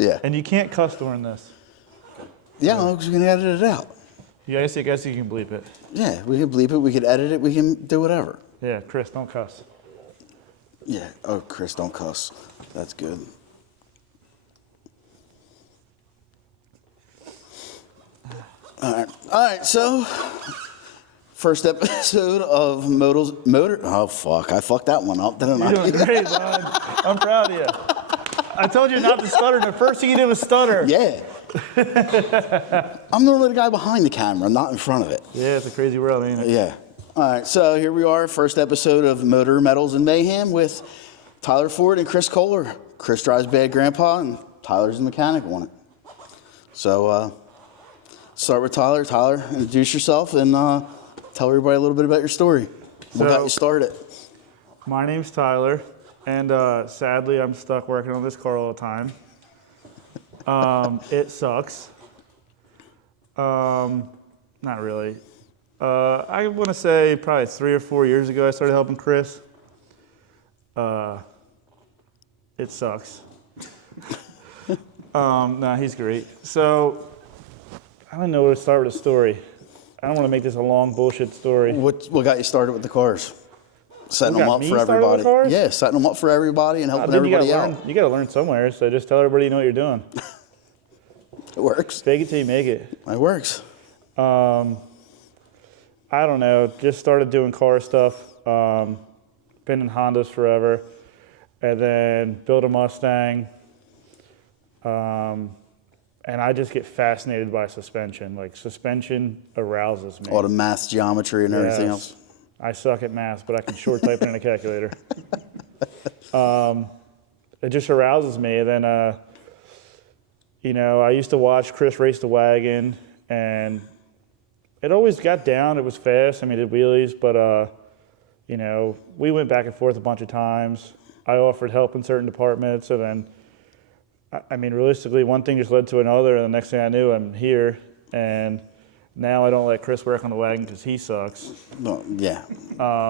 Yeah. And you can't cuss during this. Yeah, no, because we can edit it out. Yeah, I guess you can bleep it. Yeah, we can bleep it. We can edit it. We can do whatever. Yeah, Kris, don't cuss. Yeah. Oh, Kris, don't cuss. That's good. All right. So, first episode of Motor. Oh fuck! I fucked that one up, didn't I? You're doing great, bud. I'm proud of you. I told you not to stutter. The first thing you did was stutter. Yeah. I'm normally the guy behind the camera, not in front of it. Yeah, it's a crazy world, ain't it? Yeah. All right. So here we are, first episode of Motor, Metals, and Mayhem with Tyler Ford and Kris Koehler. Kris drives Bad Grandpa, and Tyler's the mechanic on it. So. Start with Tyler. Tyler, introduce yourself and tell everybody a little bit about your story. What got you started? My name's Tyler, and sadly, I'm stuck working on this car all the time. It sucks. Not really. I want to say probably 3 or 4 years ago, I started helping Kris. It sucks. No, he's great. So. I don't know where to start with a story. I don't want to make this a long bullshit story. What got you started with the cars? Setting them up for everybody. With cars? Yeah, setting them up for everybody and helping everybody out. You got to learn somewhere, so just tell everybody you know what you're doing. It works. Fake it till you make it. It works. I don't know. Just started doing car stuff. Been in Hondas forever, and then built a Mustang. And I just get fascinated by suspension. Like, suspension arouses me. All the math, geometry, and everything else. I suck at math, but I can short type it in a calculator. It just arouses me. And then, I used to watch Kris race the wagon, and it always got down. It was fast. I mean, it did wheelies, but, we went back and forth a bunch of times. I offered help in certain departments, so then... I mean, realistically, one thing just led to another, and the next thing I knew, I'm here, and now I don't let Kris work on the wagon because he sucks. No, yeah.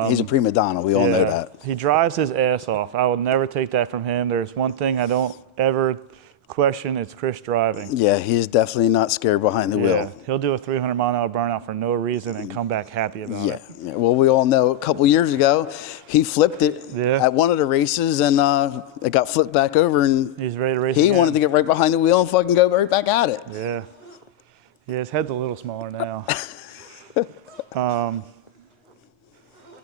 He's a prima donna. We all know that. He drives his ass off. I will never take that from him. There's one thing I don't ever question, it's Kris driving. Yeah, he's definitely not scared behind the wheel. He'll do a 300-mile-an-hour burnout for no reason and come back happy about it. Yeah, well, we all know a couple years ago, he flipped it at one of the races, and it got flipped back over, and he's ready to race he again. wanted to get right behind the wheel and fucking go right back at it. Yeah. Yeah, his head's a little smaller now.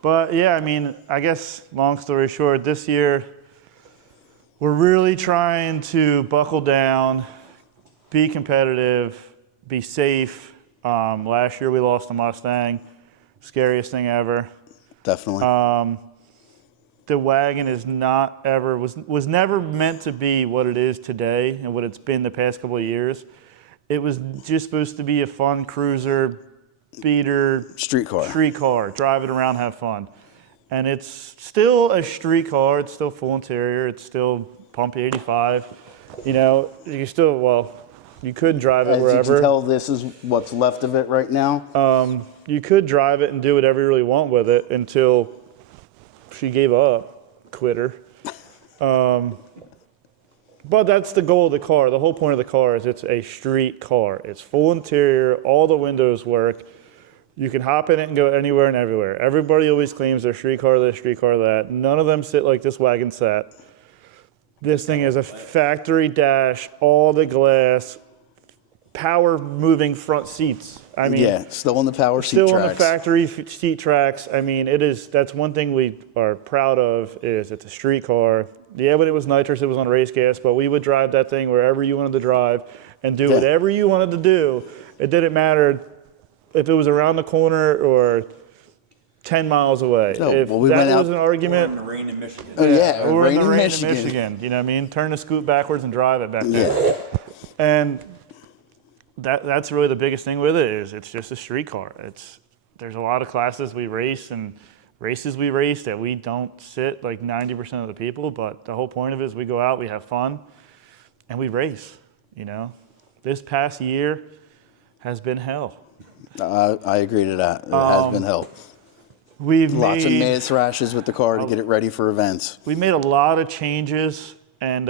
But, yeah, I mean, I guess, long story short, this year, we're really trying to buckle down, be competitive, be safe. Last year we lost a Mustang, scariest thing ever. Definitely. The wagon is was never meant to be what it is today and what it's been the past couple of years. It was just supposed to be a fun cruiser, beater, street car, drive it around, have fun. And it's still a street car. It's still full interior. It's still pumpy 85. You couldn't drive it wherever. As you can tell, this is what's left of it right now. You could drive it and do whatever you really want with it until she gave up, quitter. But that's the goal of the car. The whole point of the car is it's a street car. It's full interior. All the windows work. You can hop in it and go anywhere and everywhere. Everybody always claims they're street car this, street car that. None of them sit like this wagon sat. This thing is a factory dash, all the glass, power moving front seats. I mean, still on the power seat tracks. Still on the factory seat tracks. I mean, that's one thing we are proud of is it's a street car. Yeah, when it was nitrous, it was on race gas, but we would drive that thing wherever you wanted to drive and do whatever you wanted to do. It didn't matter if it was around the corner or 10 miles away. No, if we that went was an argument. Or in the rain in Michigan. Oh, yeah, or in the rain in Michigan. Michigan. You know what I mean? Turn the scoot backwards and drive it back there. Yeah. And that's really the biggest thing with it is it's just a street car. There's a lot of classes we race and races we race that we don't sit like 90% of the people, but the whole point of it is we go out, we have fun, and we race, This past year has been hell. I agree to that. It has been hell. Lots of mad thrashes with the car to get it ready for events. We made a lot of changes, and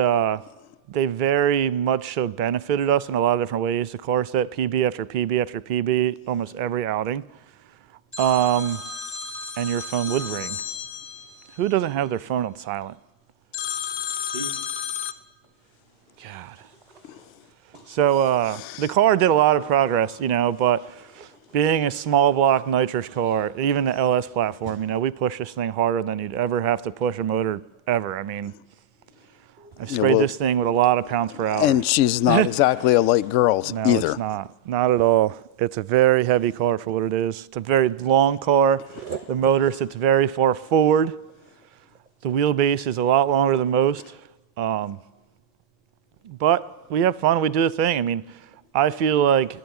they very much so benefited us in a lot of different ways. The car set PB after PB after PB, almost every outing. And your phone would ring. Who doesn't have their phone on silent? God. So the car did a lot of progress, but being a small block nitrous car, even the LS platform, we push this thing harder than you'd ever have to push a motor ever. I mean, I've sprayed this thing with a lot of pounds per hour. And she's not exactly a light girl either. It's not at all. It's a very heavy car for what it is. It's a very long car. The motor sits very far forward. The wheelbase is a lot longer than most. But we have fun. We do the thing. I mean, I feel like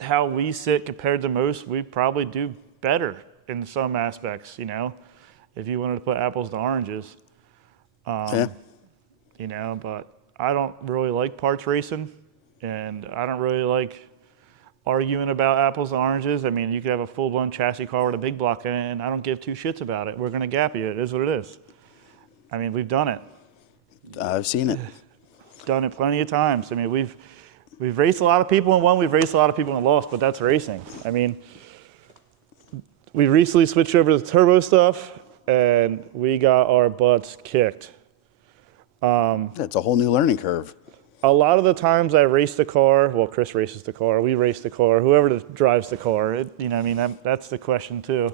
how we sit compared to most, we probably do better in some aspects, if you wanted to put apples to oranges. Yeah. But I don't really like parts racing, and I don't really like arguing about apples to oranges. I mean, you could have a full-blown chassis car with a big block in it, and I don't give two shits about it. We're going to gap you. It is what it is. I mean, we've done it. I've seen it. Done it plenty of times. I mean, we've raced a lot of people and won. We've raced a lot of people and lost, but that's racing. I mean, we recently switched over to the turbo stuff, and we got our butts kicked. It's a whole new learning curve. A lot of the times I race the car, well, Kris races the car, we race the car, whoever drives the car, that's the question too.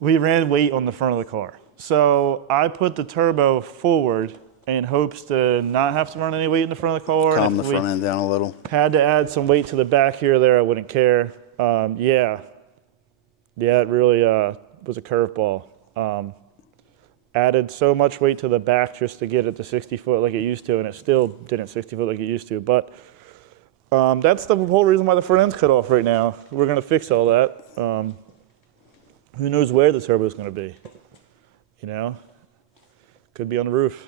We ran weight on the front of the car. So I put the turbo forward in hopes to not have to run any weight in the front of the car. Calm the front end down a little. Had to add some weight to the back here or there, I wouldn't care. Yeah, it really was a curveball. Added so much weight to the back just to get it to 60 foot like it used to, and it still didn't 60 foot like it used to. But that's the whole reason why the front end's cut off right now. We're going to fix all that. Who knows where the turbo is going to be? Could be on the roof.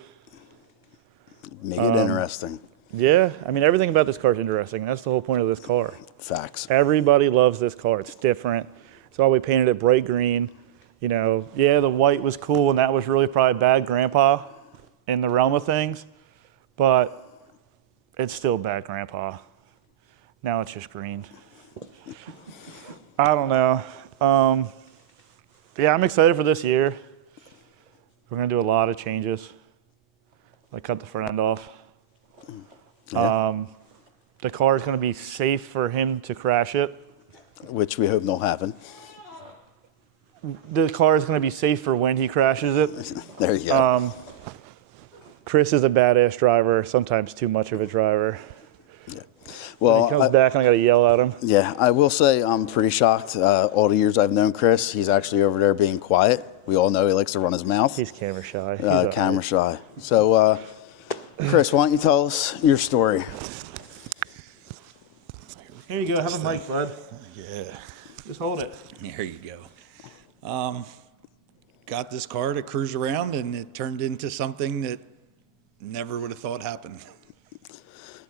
Make it interesting. Yeah, I mean, everything about this car is interesting. That's the whole point of this car. Facts. Everybody loves this car. It's different. That's why we painted it bright green. The white was cool, and that was really probably bad grandpa in the realm of things, but it's still bad grandpa. Now it's just green. I don't know. I'm excited for this year. We're going to do a lot of changes, like cut the front end off. Yeah. The car is going to be safe for him to crash it. Which we hope don't happen. The car is going to be safe for when he crashes it. There you go. Kris is a badass driver, sometimes too much of a driver. Yeah. When he comes back and I got to yell at him. Yeah, I will say I'm pretty shocked. All the years I've known Kris, he's actually over there being quiet. We all know he likes to run his mouth. He's camera shy. Camera shy. So, Kris, why don't you tell us your story? Here you go. Have a mic, bud. Yeah. Just hold it. There you go. Got this car to cruise around, and it turned into something that never would have thought happened.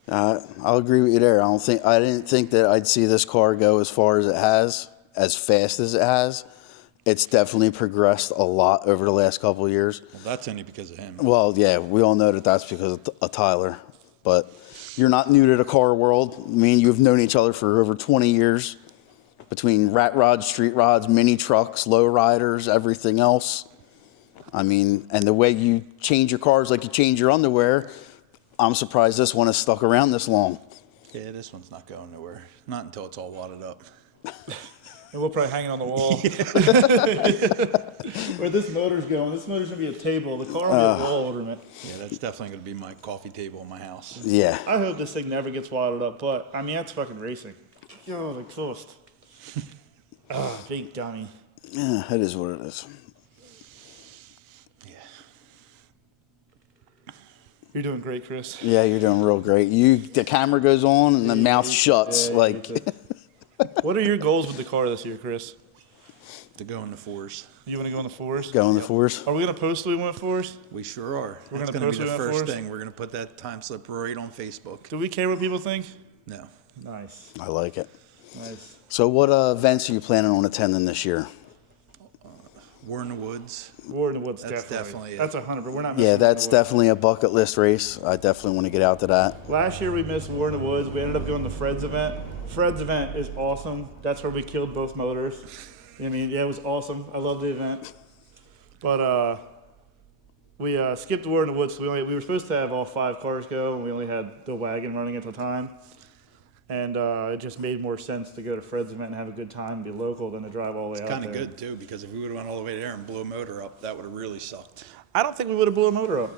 I'll agree with you there. I didn't think that I'd see this car go as far as it has, as fast as it has. It's definitely progressed a lot over the last couple of years. Well, that's only because of him. Well, yeah, we all know that that's because of Tyler. But you're not new to the car world. Me and you have known each other for over 20 years. Between rat rods, street rods, mini trucks, low riders, everything else. I mean, and the way you change your cars like you change your underwear, I'm surprised this one has stuck around this long. Yeah, this one's not going nowhere. Not until it's all wadded up. And we'll probably hang it on the wall. Where this motor's going, this motor's going to be a table. The car will be a wall ornament. Yeah, that's definitely going to be my coffee table in my house. Yeah. I hope this thing never gets wadded up, but, I mean, that's fucking racing. Yo, the coast. Big dummy. Yeah, it is what it is. Yeah. You're doing great, Kris. Yeah, you're doing real great. The camera goes on and the mouth shuts. What are your goals with the car this year, Kris? To go in the fours. You want to go in the fours? Go in the fours. Are we going to post we went fours? We sure are. We're That's gonna going to post be the it on first fours? thing. We're going to put that time slip right on Facebook. Do we care what people think? No. Nice. I like it. Nice. So what events are you planning on attending this year? War in the Woods. War in the Woods, That's definitely. definitely That's 100. We're not missing Yeah, War in the that's Woods. definitely a bucket list race. I definitely want to get out to that. Last year we missed War in the Woods. We ended up going to Fred's event. Fred's event is awesome. That's where we killed both motors. I mean, yeah, it was awesome. I love the event. But we skipped War in the Woods. So we were supposed to have all 5 cars go, and we only had the wagon running at the time. And it just made more sense to go to Fred's event and have a good time and be local than to drive all the way out there. Kind of good, too, because if we would have went all the way there and blew a motor up, that would have really sucked. I don't think we would have blew a motor up.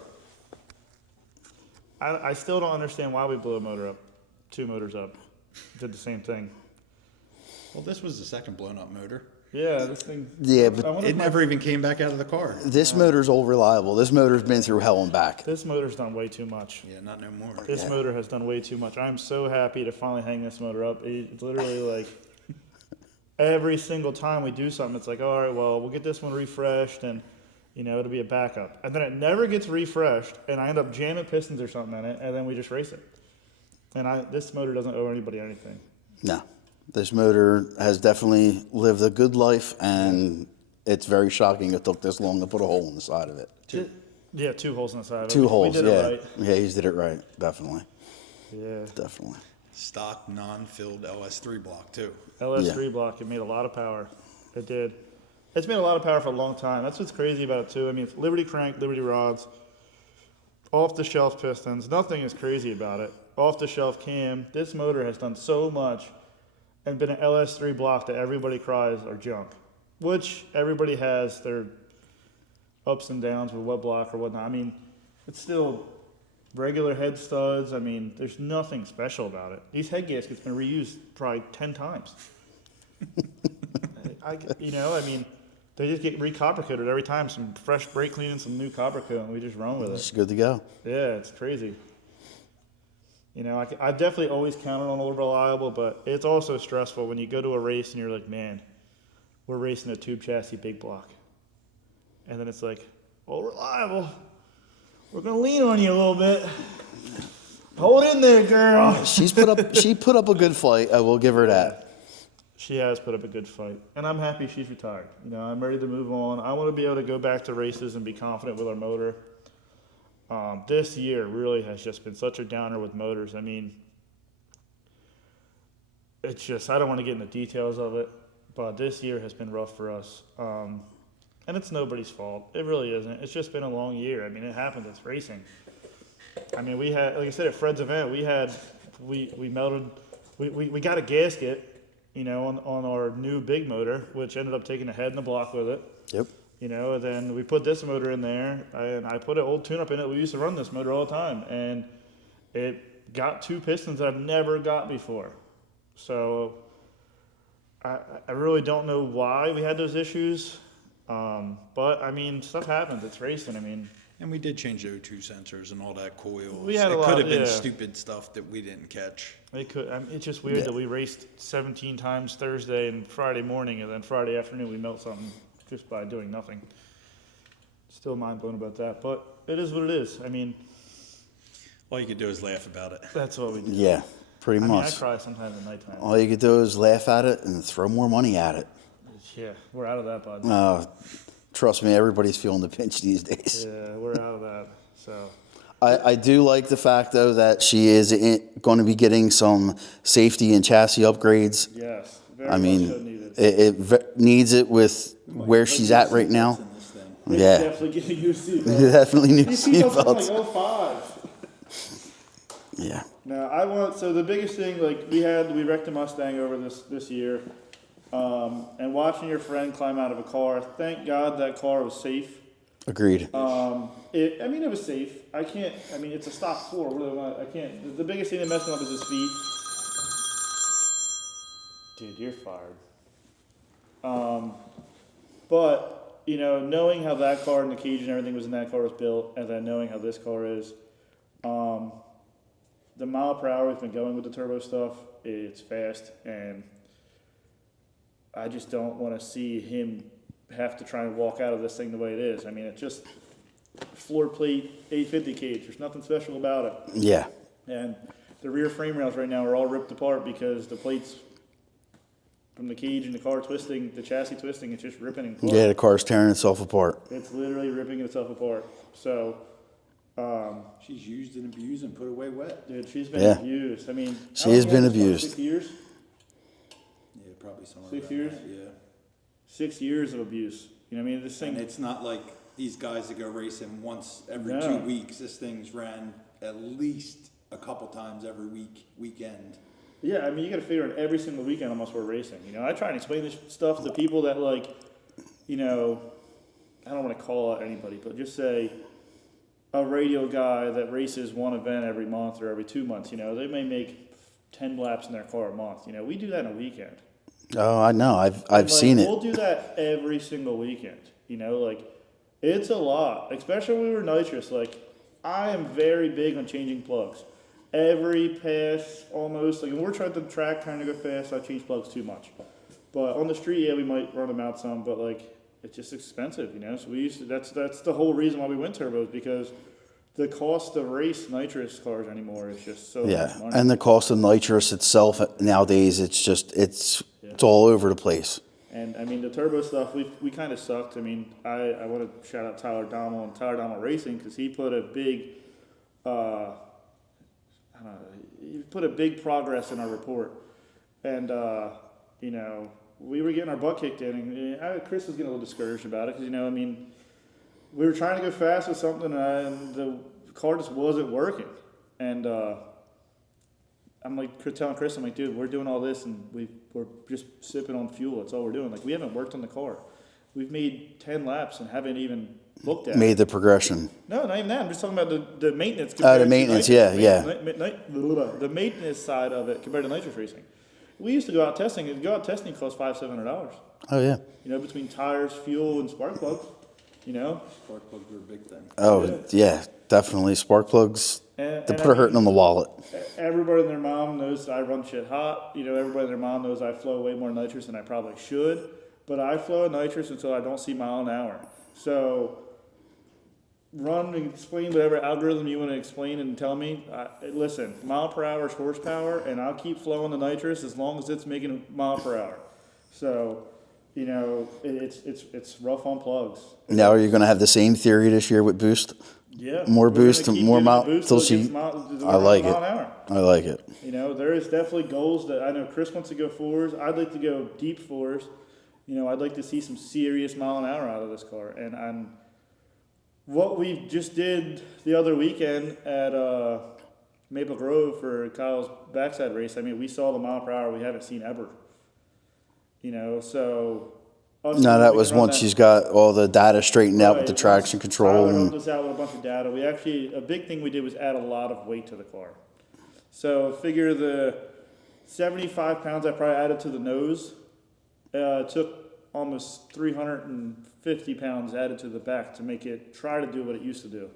I still don't understand why we blew a motor up. 2 motors up. Did the same thing. Well, this was the second blown up motor. Yeah, this thing. Yeah, but I wonder It if never even came back out of the car. this motor's old reliable. This motor's been through hell and back. This motor's done way too much. Yeah, not no more. This motor has done way too much. I'm so happy to finally hang this motor up. It's literally like every single time we do something, it's like, all right, well, we'll get this one refreshed and, you know, it'll be a backup. And then it never gets refreshed, and I end up jamming pistons or something in it, and then we just race it. And this motor doesn't owe anybody anything. No, this motor has definitely lived a good life, and it's very shocking it took this long to put a hole in the side of it. Yeah, 2 holes in the side of it. 2 holes, We did yeah. it right. Yeah, he did it right, definitely. Yeah. Definitely. Stock, non-filled LS3 block, too. LS3 block, it made a lot of power. It did. It's made a lot of power for a long time. That's what's crazy about it, too. I mean, it's Liberty crank, Liberty rods, off-the-shelf pistons. Nothing is crazy about it. Off-the-shelf cam. This motor has done so much and been an LS3 block that everybody cries are junk, which everybody has their ups and downs with what block or whatnot. I mean, it's still regular head studs. I mean, there's nothing special about it. These head gaskets been reused probably 10 times. I mean, they just get re-copper coated every time. Some fresh brake cleaning, some new copper coat, and we just run with It's it. good to go. Yeah, it's crazy. You know, I definitely always counted on Old Reliable, but it's also stressful when you go to a race and you're like, man, we're racing a tube chassis big block. And then it's like, Old Reliable, we're going to lean on you a little bit. Hold in there, girl. She put up a good fight. I will give her that. She has put up a good fight, and I'm happy she's retired. You know, I'm ready to move on. I want to be able to go back to races and be confident with our motor. This year really has just been such a downer with motors. I mean, it's just, I don't want to get into details of it, but this year has been rough for us. And it's nobody's fault. It really isn't. It's just been a long year. I mean, it happens. It's racing. I mean, we had, like I said, at Fred's event, we got a gasket, you know, on our new big motor, which ended up taking the head and the block with it. Yep. You know, and then we put this motor in there, and I put an old tune-up in it. We used to run this motor all the time, and it got 2 pistons that I've never got before. So I really don't know why we had those issues, but, I mean, stuff happens. It's racing. I mean, And we did change the O2 sensors and all that coils. We had a it lot, could have been yeah. stupid stuff that we didn't catch. it could. I mean, it's just weird that we raced 17 times Thursday and Friday morning, and then Friday afternoon we melt something just by doing nothing. Still mind blown about that, but it is what it is. I mean, All you could do is laugh about it. that's what we do. Yeah, pretty I mean, I much. cry sometimes at nighttime. All you could do is laugh at it and throw more money at it. Yeah, we're out of that, bud. Trust me, everybody's feeling the pinch these days. Yeah, we're out of that. So, I do like the fact, though, that she is going to be getting some safety and chassis upgrades. yes, very I much so mean, needed. it needs it with where she's at right now. It's Yeah, definitely getting new seatbelts. definitely new These seatbelts are seatbelts. like 05. Yeah. Now, so the biggest thing, like, we wrecked a Mustang over this year, and watching your friend climb out of a car, thank God that car was safe. Agreed. It was safe. It's a stock floor. What do I want? I can't. The biggest thing that messed him up is his feet. Dude, you're fired. But, you know, knowing how that car and the cage and everything was in that car was built, and then knowing how this car is, the mile per hour we've been going with the turbo stuff, it's fast, and I just don't want to see him have to try and walk out of this thing the way it is. I mean, it's just floor plate 850 cage. There's nothing special about it. Yeah. And the rear frame rails right now are all ripped apart because the plates from the cage and the car twisting, the chassis twisting, it's just ripping and apart. Yeah, the car's tearing itself apart. It's literally ripping itself apart. So, She's used and abused and put away wet. dude, she's been Yeah. abused. I mean, She how has long been has this car? abused. 6 years? Yeah, probably somewhere 6 around years? that, yeah. 6 years of abuse. You know what I mean? This thing. And it's not like these guys that go racing once every No. 2 weeks. This thing's ran at least a couple times every weekend. Yeah, I mean, you got to figure out every single weekend almost we're racing. You know, I try and explain this stuff to people that, like, you know, I don't want to call out anybody, but just say a radio guy that races one event every month or every 2 months, you know, they may make 10 laps in their car a month. You know, we do that in a weekend. Oh, I know. I've Like, seen it. We'll do that every single weekend. You know, like, it's a lot, especially when we were nitrous. Like, I am very big on changing plugs. Every pass, almost, like, when we're trying to track, trying to go fast, I change plugs too much. But on the street, yeah, we might run them out some, but, like, it's just expensive, you know? So we used to, that's the whole reason why we went turbos, because the cost to race nitrous cars anymore is just so Yeah, much money. and the cost of nitrous itself nowadays, it's all over the place. And I mean, the turbo stuff, we kind of sucked. I mean, I want to shout out Tyler Dommel and Tyler Dommel Racing, because he put a big, he put a big progress in our report. And, you know, we were getting our butt kicked in, and Chris was getting a little discouraged about it, because, you know, I mean, we were trying to go fast with something, and the car just wasn't working. And I'm like telling Chris, I'm like, dude, we're doing all this, and we're just sipping on fuel. That's all we're doing. Like, we haven't worked on the car. We've made 10 laps and haven't even looked at it. Made the progression. No, not even that. I'm just talking about the maintenance. Oh, the compared to maintenance, The maintenance side of it compared to nitrous racing. We used to go out testing. And go out testing cost $500-$700. Oh, yeah. You know, between tires, fuel, and spark plugs. You know. Spark plugs were a big thing. Oh, yeah, definitely. Spark plugs, they put a hurting on the wallet. Everybody and their mom knows I run shit hot. You know, everybody and their mom knows I flow way more nitrous than I probably should. But I flow nitrous until I don't see mile an hour. So run and explain whatever algorithm you want to explain and tell me. Listen, mile per hour is horsepower, and I'll keep flowing the nitrous as long as it's making mile per hour. So, you know, it's rough on plugs. Now, are you going to have the same theory this year with boost? Yeah. More we're gonna boost, keep more giving mile, the boost till till it she. gets I like mile it. an hour. I like it. You know, there is definitely goals that I know Chris wants to go fours. I'd like to go deep fours. You know, I'd like to see some serious mile an hour out of this car. And what we just did the other weekend at Maple Grove for Kyle's backside race, I mean, we saw the mile per hour we haven't seen ever. You know, so. No, that was once she's got all the data straightened out with the traction control. Tyler helped And us out with a bunch of data. We actually, a big thing we did was add a lot of weight to the car. So figure the 75 pounds I probably added to the nose took almost 350 pounds added to the back to make it try to do what it used to do.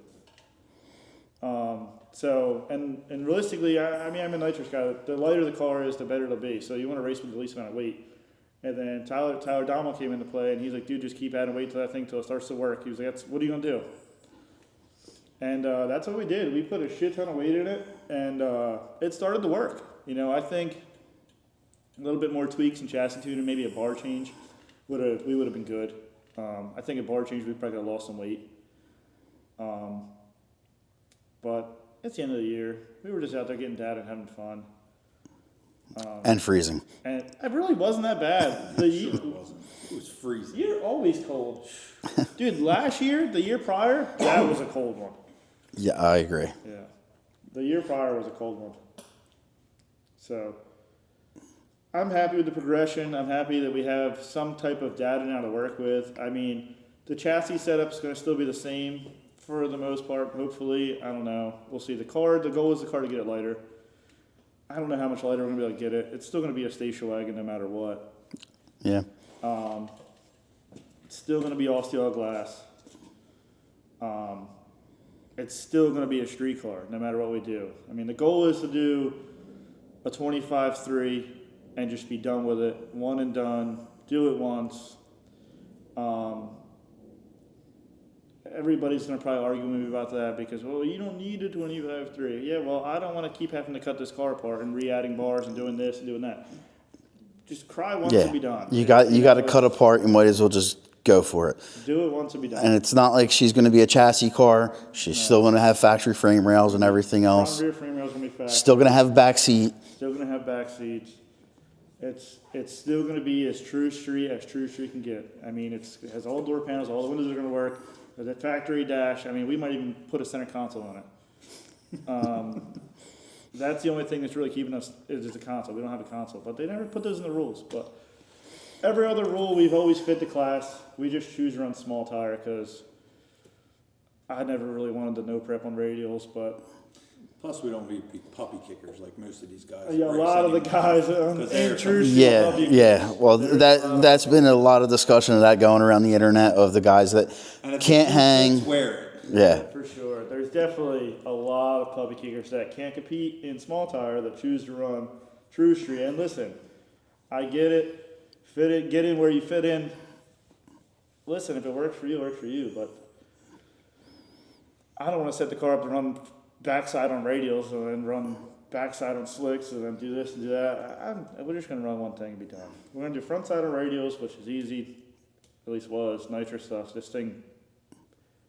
So, and realistically, I mean, I'm a nitrous guy. The lighter the car is, the better it'll be. So you want to race with the least amount of weight. And then Tyler Dommel came into play, and he's like, dude, just keep adding weight to that thing till it starts to work. He was like, what are you going to do? And that's what we did. We put a shit ton of weight in it, and it started to work. You know, I think a little bit more tweaks and chassis tune and maybe a bar change, we would have been good. I think a bar change, we probably could have lost some weight. But it's the end of the year. We were just out there getting data and having fun. and freezing. And it really wasn't that bad. It wasn't. It was freezing. You're always cold. Dude, last year, the year prior, that was a cold one. Yeah, I agree. Yeah. The year prior was a cold one. So, I'm happy with the progression. I'm happy that we have some type of data now to work with. I mean, the chassis setup's going to still be the same for the most part, hopefully. I don't know. We'll see. The goal is the car to get it lighter. I don't know how much lighter we're going to be able to get it. It's still going to be a station wagon no matter what. Yeah. It's still going to be all steel glass. It's still going to be a street car no matter what we do. I mean, the goal is to do a 25.3 and just be done with it. One and done. Do it once. Everybody's going to probably argue with me about that because, well, you don't need a 25.3. Yeah, well, I don't want to keep having to cut this car apart and re-adding bars and doing this and doing that. just cry once Yeah. and be done. You got to know, cut apart. You might as well just go for it. do it once and be done. And it's not like she's going to be a chassis car. She's still going to have factory frame rails and everything Front else. and rear frame rails are gonna be fast. Still going to have a back seat. Still gonna have back seats. It's still gonna be as true street can get. I mean, it has all door panels, all the windows are gonna work. There's a factory dash. I mean, we might even put a center console on it. That's the only thing that's really keeping us is the console. We don't have a console, but they never put those in the rules. But every other rule, we've always fit the class. We just choose to run small tire because I never really wanted the no prep on radials, but. Plus, we don't be puppy kickers like most of these guys. Yeah, a lot of the guys in true Yeah. Well, that's been a lot of discussion of that going around the internet of the guys that can't hang. Wear it. Yeah. For sure. There's definitely a lot of puppy kickers that can't compete in small tire that choose to run true street. And listen, I get it. Fit it, get in where you fit in. Listen, if it works for you, it works for you. But I don't want to set the car up to run backside on radials and then run backside on slicks and then do this and do that. We're just going to run one thing and be done. We're going to do front side on radials, which is easy, at least was, nitrous stuff. This thing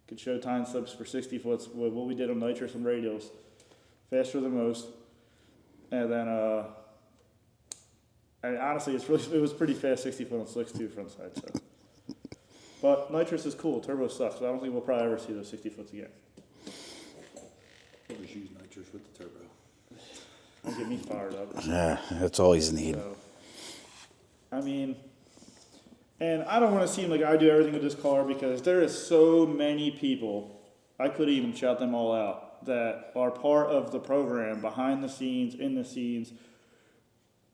could show time slips for 60 foots with what we did on nitrous and radials. Faster than most. And then, and honestly, it was pretty fast 60 foot on slicks too, front side. So. But nitrous is cool. Turbo sucks. So I don't think we'll probably ever see those 60 foots again. Always use nitrous with the turbo. Don't get me fired up. Yeah, that's all he's need. So, I mean, and I don't want to seem like I do everything with this car because there is so many people, I couldn't even shout them all out, that are part of the program, behind the scenes, in the scenes,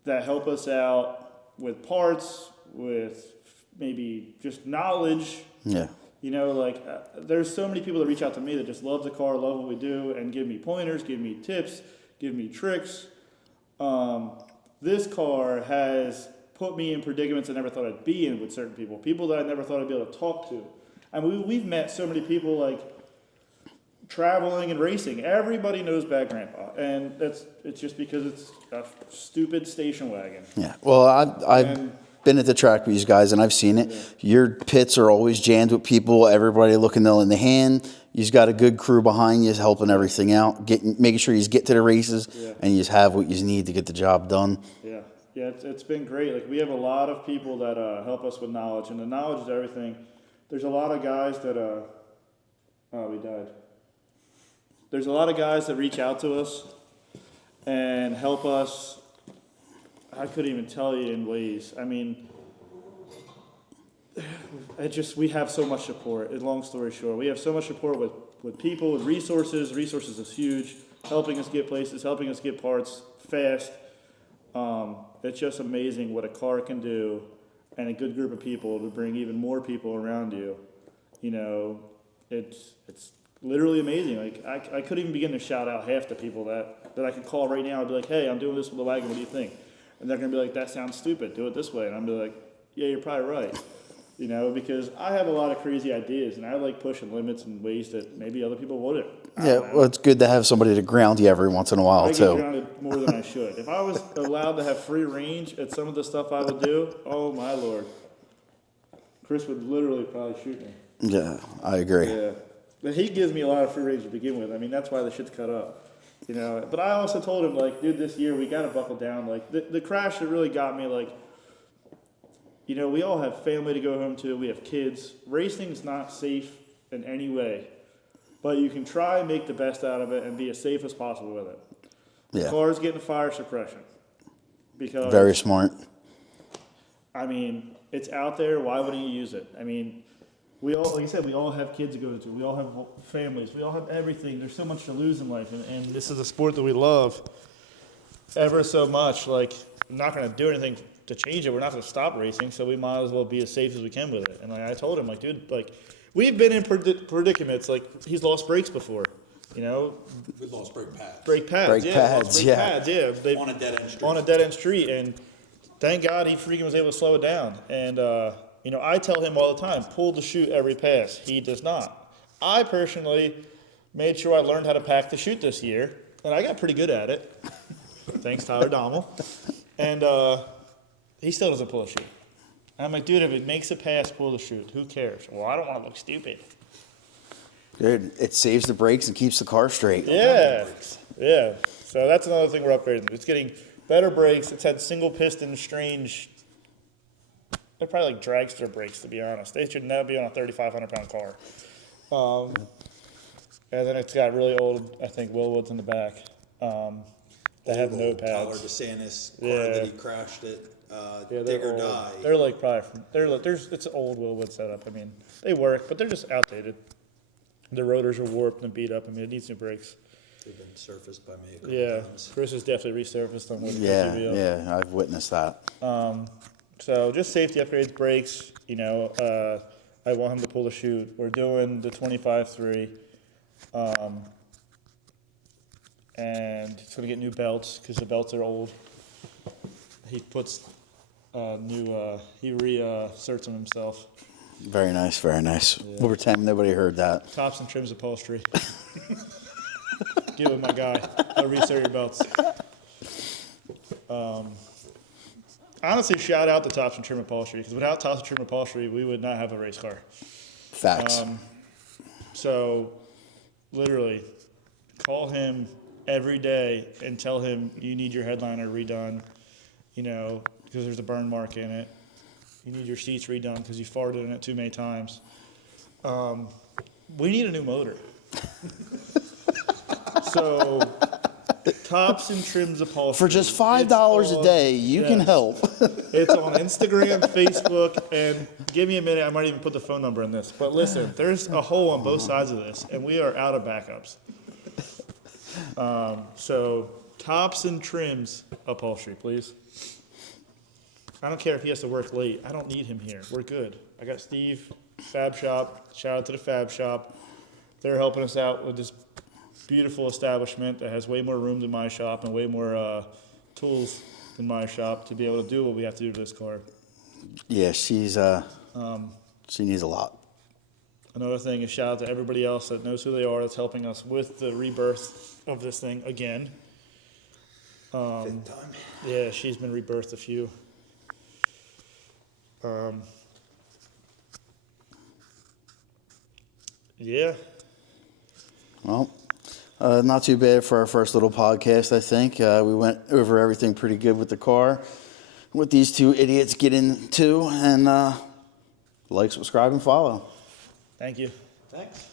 that help us out with parts, with maybe just knowledge. Yeah. You know, like, there's so many people that reach out to me that just love the car, love what we do, and give me pointers, give me tips, give me tricks. This car has put me in predicaments I never thought I'd be in with certain people that I never thought I'd be able to talk to. And we've met so many people, like, traveling and racing. Everybody knows Bad Grandpa, and it's just because it's a stupid station wagon. Yeah. Well, I've been at the track with these guys, and I've seen it. Yeah. Your pits are always jammed with people, everybody looking in the hand. You've got a good crew behind you helping everything out, making sure you get to the races, and you just have what you need to get the job done. Yeah. Yeah, it's been great. Like, we have a lot of people that help us with knowledge, and the knowledge is everything. There's a lot of guys that, we died. There's a lot of guys that reach out to us and help us. I couldn't even tell you in ways. I mean, we have so much support. Long story short, we have so much support with people, with resources. Resources is huge, helping us get places, helping us get parts fast. It's just amazing what a car can do, and a good group of people to bring even more people around you. You know, it's literally amazing. Like, I couldn't even begin to shout out half the people that I could call right now and be like, hey, I'm doing this with the wagon, what do you think? And they're going to be like, that sounds stupid, do it this way. And I'm going to be like, yeah, you're probably right. You know, because I have a lot of crazy ideas, and I like pushing limits in ways that maybe other people wouldn't. Yeah, well, it's good to have somebody to ground you every once in a while, too. I get grounded more than I should. If I was allowed to have free range at some of the stuff I would do, oh, my Lord. Chris would literally probably shoot me. Yeah, I agree. Yeah. But he gives me a lot of free range to begin with. I mean, that's why the shit's cut up. You know, but I also told him, like, dude, this year we got to buckle down. Like, the crash that really got me, like, you know, we all have family to go home to. We have kids. Racing's not safe in any way. But you can try and make the best out of it and be as safe as possible with it. Yeah. The car's getting fire suppression. Because, very smart. I mean, it's out there. Why wouldn't you use it? I mean, we all, like I said, we all have kids to go to. We all have families. We all have everything. There's so much to lose in life. And this is a sport that we love ever so much. Like, I'm not going to do anything to change it. We're not going to stop racing, so we might as well be as safe as we can with it. And like, I told him, like, dude, like, we've been in predicaments. Like, he's lost brakes before, you know. We lost brake pads. Brake pads, yeah. On a dead-end street. On a dead-end street. And thank God he freaking was able to slow it down. And, you know, I tell him all the time, pull the chute every pass. He does not. I personally made sure I learned how to pack the chute this year, and I got pretty good at it. Thanks, Tyler Dommel. And He still doesn't pull a chute. And I'm like, dude, if it makes a pass, pull the chute. Who cares? Well, I don't want to look stupid. Dude, it saves the brakes and keeps the car straight. Yeah. Yeah. So that's another thing we're upgrading. It's getting better brakes. It's had single piston, strange. They're probably like dragster brakes, to be honest. They should never be on a 3,500 pound car. And then it's got really old, I think, Willwoods in the back. That have no Tyler pads. DeSantis car Yeah. that he crashed at Yeah, Dig or old. Die. They're like probably it's an old Willwood setup. I mean, they work, but they're just outdated. The rotors are warped and beat up. I mean, it needs new brakes. They've been surfaced by me a couple Yeah, times. Chris has definitely resurfaced them with the Yeah, wheel. yeah, I've witnessed that. So just safety upgrades, brakes. You know, I want him to pull the chute. We're doing the 25.3, and he's gonna get new belts because the belts are old. He puts he reasserts them himself. Very nice, very nice. We'll pretend nobody heard that. Tops and trims upholstery. Get with my guy. I'll reset your belts. Honestly, shout out to Tops and Trim Upholstery, because without Tops and Trim Upholstery, we would not have a race car. Facts. So, literally, call him every day and tell him you need your headliner redone, you know, because there's a burn mark in it. You need your seats redone because you farted in it too many times. We need a new motor. So, Tops and Trims Upholstery. For just $5 It's a on- day, you can yes. help. It's on Instagram, Facebook, and give me a minute. I might even put the phone number in this. But listen, there's a hole on both sides of this, and we are out of backups. So, Tops and Trims Upholstery, please. I don't care if he has to work late. I don't need him here. We're good. I got Steve, Fab Shop. Shout out to the Fab Shop. They're helping us out with this beautiful establishment that has way more room than my shop and way more tools than my shop to be able to do what we have to do to this car. Yeah, she needs a lot. Another thing is shout out to everybody else that knows who they are that's helping us with the rebirth of this thing again. Fifth time. Yeah, she's been rebirthed a few. Yeah. Well, not too bad for our first little podcast, I think. We went over everything pretty good with the car, what these two idiots get into, and like, subscribe, and follow. Thank you. Thanks.